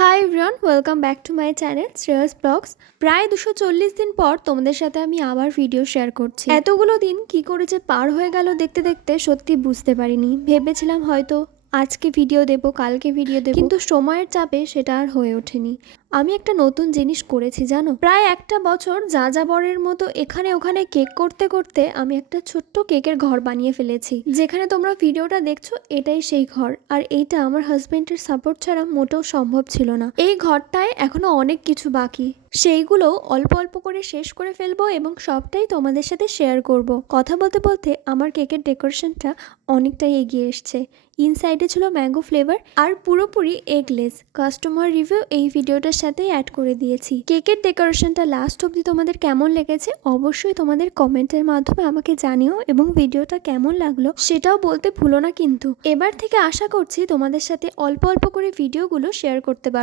High everyone, welcome back to my channel Shreyas vlogs. প্রায় 240 দিন পর তোমাদের সাথে আমি আবার ভিডিও শেয়ার করছি। এতগুলো দিন কি করে যে পার হয়ে গেল দেখতে দেখতে সত্যি বুঝতে পারিনি। ভেবেছিলাম হয়তো আজকে ভিডিও দেব, কালকে ভিডিও দেব, কিন্তু সময়ের চাপে সেটা আর হয়ে ওঠেনি। আমি একটা নতুন জিনিস করেছি জানো, প্রায় একটা বছর যা যাবরের মতো এখানে ওখানে কেক করতে করতে আমি একটা ছোট্ট কেকের ঘর বানিয়ে ফেলেছি। যেখানে তোমরা ভিডিওটা দেখছো এটাই সেই ঘর, আর এইটা আমার হাজবেন্ডের সাপোর্ট ছাড়া মোটেও সম্ভব ছিল না। এই ঘরটায় এখনো অনেক কিছু বাকি, সেইগুলো অল্প অল্প করে শেষ করে ফেলবো এবং সবটাই তোমাদের সাথে শেয়ার করব। কথা বলতে বলতে আমার কেকের ডেকোরেশনটা অনেকটাই এগিয়ে এসছে। ইনসাইডে ছিল ম্যাঙ্গো ফ্লেভার আর পুরোপুরি এগলেস। কাস্টমার রিভিউ এই ভিডিওটার সাথেই অ্যাড করে দিয়েছি। কেকের ডেকোরেশনটা লাস্ট অবধি তোমাদের কেমন লেগেছে অবশ্যই তোমাদের কমেন্টের মাধ্যমে আমাকে জানিও, এবং ভিডিওটা কেমন লাগলো সেটাও বলতে ভুলো না কিন্তু। এবার থেকে আশা করছি তোমাদের সাথে অল্প অল্প করে ভিডিওগুলো শেয়ার করতে পারবো।